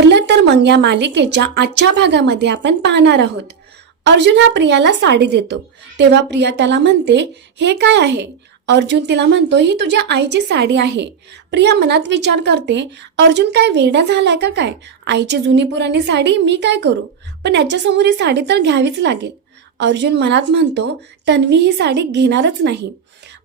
ठरलं तर मग या मालिकेच्या आजच्या भागामध्ये आपण पाहणार आहोत. अर्जुन हा प्रियाला साडी देतो. तेव्हा प्रिया त्याला म्हणते हे काय आहे? अर्जुन तिला म्हणतो ही तुझ्या आईची साडी आहे. प्रिया मनात विचार करते अर्जुन काय वेडा झालाय का काय? आईची जुनी पुराणी साडी मी काय करू? पण याच्यासमोर ही साडी तर घ्यावीच लागेल. अर्जुन मनात म्हणतो तन्वी ही साडी घेणारच नाही.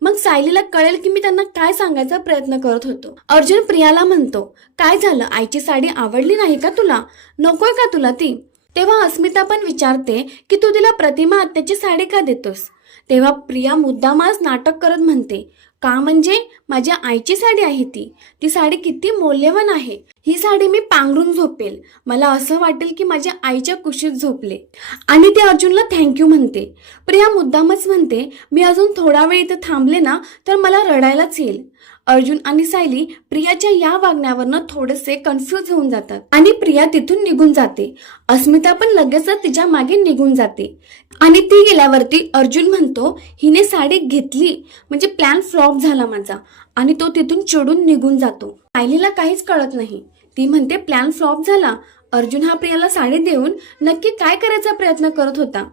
मग सायलीला कळेल की मी त्यांना काय सांगायचा प्रयत्न करत होतो. अर्जुन प्रियाला म्हणतो काय झालं? आईची साडी आवडली नाही का तुला? नकोय का तुला ती? तेव्हा अस्मिता पण विचारते की तू तिला प्रतिमा आत्याची साडी का देतोस? तेव्हा प्रिया मुद्दामाच नाटक करत म्हणते का म्हणजे? माझ्या आईची साडी आहे ती. ती साडी किती मौल्यवान आहे. ही साडी मी पांघरून झोपेल. मला असं वाटेल की माझ्या आईच्या कुशीत झोपले. आणि ते अर्जुनला थँक्यू म्हणते. प्रिया मुद्दामच म्हणते मी अजून थोडा वेळ इथं थांबले ना तर मला रडायलाच येईल. अर्जुन आणि सायली प्रियाच्या या वागण्यावरनं थोडेसे कन्फ्यूज होऊन जातात. आणि प्रिया तिथून निघून जाते. अस्मिता पण लगेचच तिच्यामागे निघून जाते. आणि ती गेल्यावरती अर्जुन म्हणतो हिने साडी घेतली. म्हणजे प्लॅन फ्लॉप झाला माझा. आणि तो तिथून चिडून निघून जातो. सायलीला काहीच कळत नाही. ती म्हणते प्लॅन फ्लॉप झाला. अर्जुन हा प्रियाला साडी देऊन नक्की काय करायचा प्रयत्न करत होता?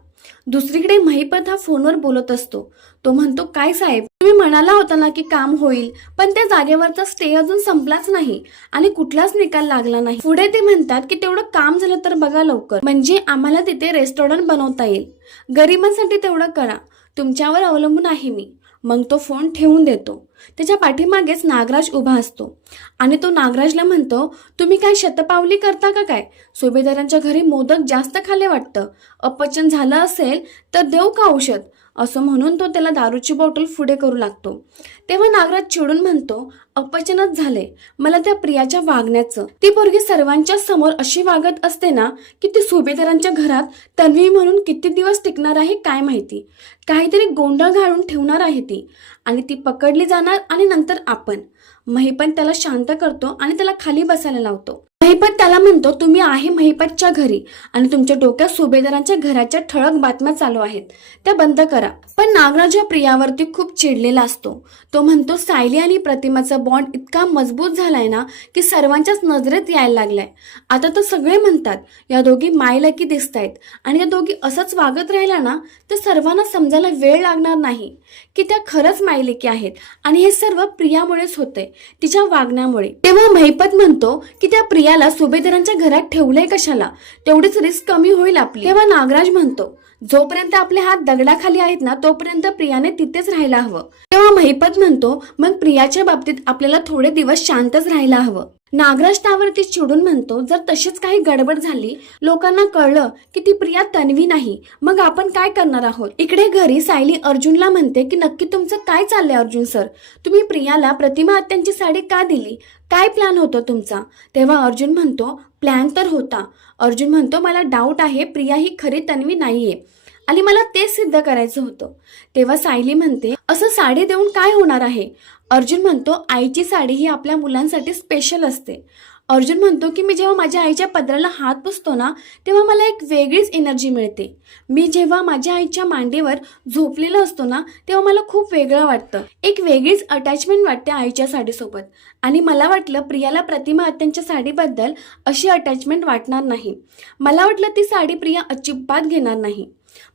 दुसरीकडे महिपत हा फोनवर बोलत असतो. तो म्हणतो काय साहेब तुम्ही म्हणाला होता ना की काम होईल पण त्या जागेवरचा स्टे अजून संपलाच नाही आणि कुठलाच निकाल लागला नाही. पुढे ते म्हणतात की तेवढं काम झालं तर बघा लवकर म्हणजे आम्हाला तिथे रेस्टॉरंट बनवता येईल. गरिबांसाठी तेवढं करा तुमच्यावर अवलंबून आहे मी. मग तो फोन ठेवून देतो. त्याच्या पाठीमागेच नागराज उभा असतो. आणि तो नागराजला म्हणतो तुम्ही काय शतपावली करता का काय? सुभेदारांच्या घरी मोदक जास्त खाल्ले वाटतं. अपचन झालं असेल तर देऊ का औषध? असं म्हणून तो त्याला दारूची बॉटल पुढे करू लागतो. तेव्हा नागराज चिडून म्हणतो अपचनच झाले मला त्या प्रियाच्या वागण्याचं. ती पोरगी सर्वांच्या समोर अशी वागत असते ना की ती सुभेदारांच्या घरात तन्वी म्हणून किती दिवस टिकणार आहे काय माहिती? काहीतरी गोंधळ घालून ठेवणार आहे ती. आणि ती पकडली जाणार आणि नंतर आपण. महिपत त्याला शांत करतो आणि त्याला खाली बसायला लावतो. महिपत त्याला म्हणतो तुम्ही आहे महिपतच्या घरी आणि तुमच्या डोक्यात सुभेदारांच्या घराच्या ठळक बातम्या चालू आहेत. त्या बंद करा. पण नागराज या प्रियावरती खूप चिडलेला असतो. तो म्हणतो सायली आणि प्रतिमाचा बॉन्ड इतका मजबूत झालाय ना की सर्वांच्याच नजरेत यायला लागलाय. आता तर सगळे म्हणतात या दोघी मायलकी दिसत आहेत आणि या दोघी असंच वागत राहिल्या ना तर सर्वांना समजायला वेळ लागणार नाही. की त्या खरंच मायलेकी आहेत आणि हे सर्व प्रियामुळेच होतंय तिच्या वागण्यामुळे. तेव्हा महिपत म्हणतो की त्या प्रिया प्रियाला सुभेदारांच्या घरात ठेवलंय कशाला? तेवढीच रिस्क कमी होईल आपली. तेव्हा नागराज म्हणतो जोपर्यंत आपले हात दगडाखाली आहेत ना तोपर्यंत प्रियाने तिथेच राहायला हवं. तेव्हा महिपत म्हणतो मग प्रियाच्या बाबतीत आपल्याला थोडे दिवस शांतच राहायला हवं. नागराज त्यावरती चिडून म्हणतो जर तशीच काही गडबड झाली लोकांना कळलं की ती प्रिया तन्वी नाही मग आपण काय करणार आहोत? इकडे घरी सायली अर्जुनला म्हणते की नक्की तुमचं काय चाललंय अर्जुन सर? तुम्ही प्रियाला प्रतिमा आत्यांची साडी का दिली? काय प्लॅन होता तुमचा? तेव्हा अर्जुन म्हणतो प्लॅन तर होता. अर्जुन म्हणतो मला डाऊट आहे प्रिया ही खरी तन्वी नाहीये. आणि मला तेच सिद्ध करायचं होतं. तेव्हा सायली म्हणते असं साडी देऊन काय होणार आहे? अर्जुन म्हणतो आईची साडी ही आपल्या मुलांसाठी स्पेशल असते. अर्जुन म्हणतो की मी जेव्हा माझ्या आईच्या पदराला हात पुसतो ना तेव्हा मला एक वेगळीच एनर्जी मिळते. मी जेव्हा माझ्या आईच्या मांडीवर झोपलेलं असतो ना तेव्हा मला खूप वेगळं वाटतं. एक वेगळीच अटॅचमेंट वाटते आईच्या साडीसोबत. आणि मला वाटलं प्रियाला प्रतिमा अत्यांच्या साडीबद्दल अशी अटॅचमेंट वाटणार नाही. मला वाटलं ती साडी प्रिया अजिबात घेणार नाही.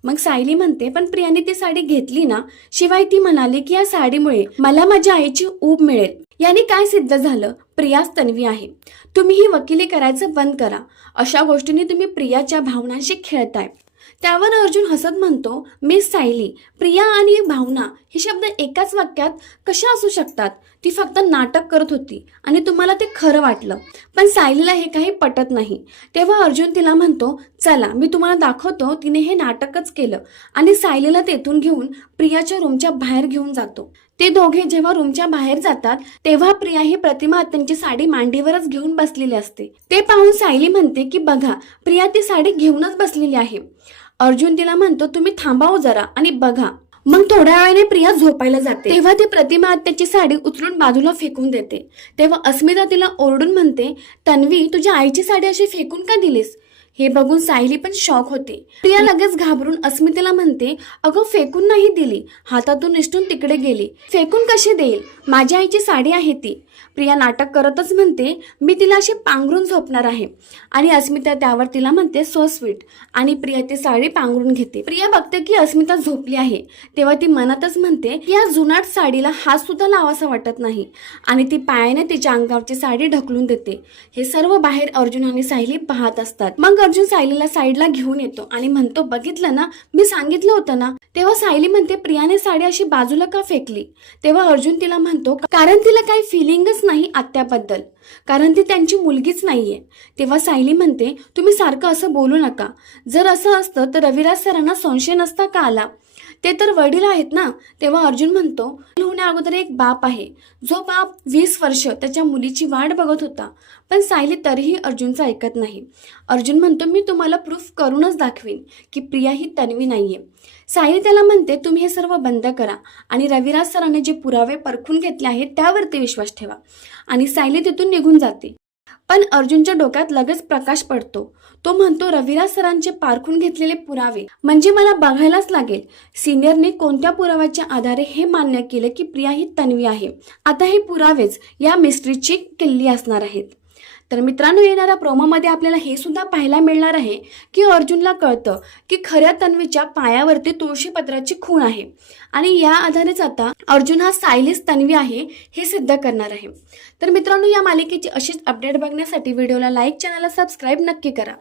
मग सायली म्हणते पण प्रियाने ती साडी घेतली ना शिवाय ती म्हणाली की या साडीमुळे मला माझ्या आईची ऊब मिळेल. याने काय सिद्ध झालं? प्रियाच तन्वी आहे. तुम्ही ही वकिली करायचं बंद करा. अशा गोष्टींनी तुम्ही प्रियाच्या भावनांशी खेळताय. त्यावर अर्जुन हसत म्हणतो मिस सायली प्रिया आणि भावना हे शब्द एकाच वाक्यात कशा असू शकतात? ती फक्त नाटक करत होती आणि तुम्हाला ते खरं वाटलं. पण सायलीला हे काही पटत नाही. तेव्हा अर्जुन तिला म्हणतो चला मी तुम्हाला दाखवतो तिने हे नाटकच केलं. आणि सायलीला तेथून घेऊन प्रियाच्या रूमच्या बाहेर घेऊन जातो. ते दोघे जेव्हा रूमच्या बाहेर जातात तेव्हा प्रिया ही प्रतिमा त्यांची साडी मांडीवरच घेऊन बसलेली असते. ते पाहून सायली म्हणते की बघा प्रिया ती साडी घेऊनच बसलेली आहे. अर्जुन तिला म्हणतो तुम्ही थांबाव जरा आणि बघा. मग थोड्या वेळाने प्रिया झोपायला जाते. तेव्हा ती प्रतिमा आत्याची साडी उचलून बाजूला फेकून देते. तेव्हा अस्मिता तिला ओरडून म्हणते तन्वी तुझ्या आईची साडी अशी फेकून का दिलीस? हे बघून सायली पण शॉक होते. प्रिया लगेच घाबरून अस्मितेला म्हणते अगं फेकून नाही दिली. हातातून निष्ठून तिकडे गेली. फेकून कशी देईल? माझ्या आईची साडी आहे ती. प्रिया नाटक करतच म्हणते मी तिला अशी पांघरून झोपणार आहे. आणि अस्मिता त्यावर तिला म्हणते सो स्वीट. आणि प्रिया ती साडी पांघरून घेते. प्रिया बघते की अस्मिता झोपली आहे. तेव्हा ती मनातच म्हणते की या जुनाट साडीला हात सुद्धा लावासा वाटत नाही. आणि ती पायाने तिच्या अंगावरची साडी ढकलून देते. हे सर्व बाहेर अर्जुन आणि सायली पाहत असतात. मग अर्जुन सायलीला साईडला घेऊन येतो आणि म्हणतो बघितलं ना मी सांगितलं होतं ना? तेव्हा सायली म्हणते प्रियाने साडी अशी बाजूला का फेकली? तेव्हा अर्जुन तिला म्हणतो कारण तिला काही फिलिंग फिलिंगच नाही आत्याबद्दल. कारण ती त्यांची मुलगीच नाही आहे तेव्हा सायली म्हणते तुम्ही सारखं असं बोलू नका. जर असं असतं तर रविराज सरांना संशय नसता का आला? ते तर वडील आहेत ना. तेव्हा अर्जुन म्हणतो होण्या अगोदर एक बाप आहे. जो बाप वीस वर्ष त्याच्या मुलीची वाट बघत होता पण सायली तरीही अर्जुनचं ऐकत नाही. अर्जुन म्हणतो मी तुम्हाला प्रूफ करूनच दाखवीन की प्रिया ही तन्वी नाही आहे सायली त्याला म्हणते तुम्ही हे सर्व बंद करा आणि रविराज सरांनी जे पुरावे परखून घेतले आहेत त्यावरती विश्वास ठेवा. आणि सायली तिथून निघून जाते. पण अर्जुनच्या डोक्यात लगेच प्रकाश पडतो. तो म्हणतो रविराज सरांचे पारखून घेतलेले पुरावे. म्हणजे मला बघायलाच लागेल. सिनियरने कोणत्या पुराव्याच्या आधारे हे मान्य केले की प्रिया ही तन्वी आहे? आता हे पुरावेच या मिस्ट्रीची किल्ली असणार आहेत. तर मित्रांनो येणाऱ्या प्रोमोमध्ये आपल्याला हे सुद्धा पाहायला मिळणार आहे की अर्जुनला कळतं की खऱ्या तन्वीच्या पायावरती तुळशीपत्राची खूण आहे. आणि या आधारेच आता अर्जुन हा सायलीस तन्वी आहे हे सिद्ध करणार आहे. तर मित्रांनो या मालिकेची अशीच अपडेट बघण्यासाठी व्हिडिओला लाईक चॅनलला सबस्क्राईब नक्की करा.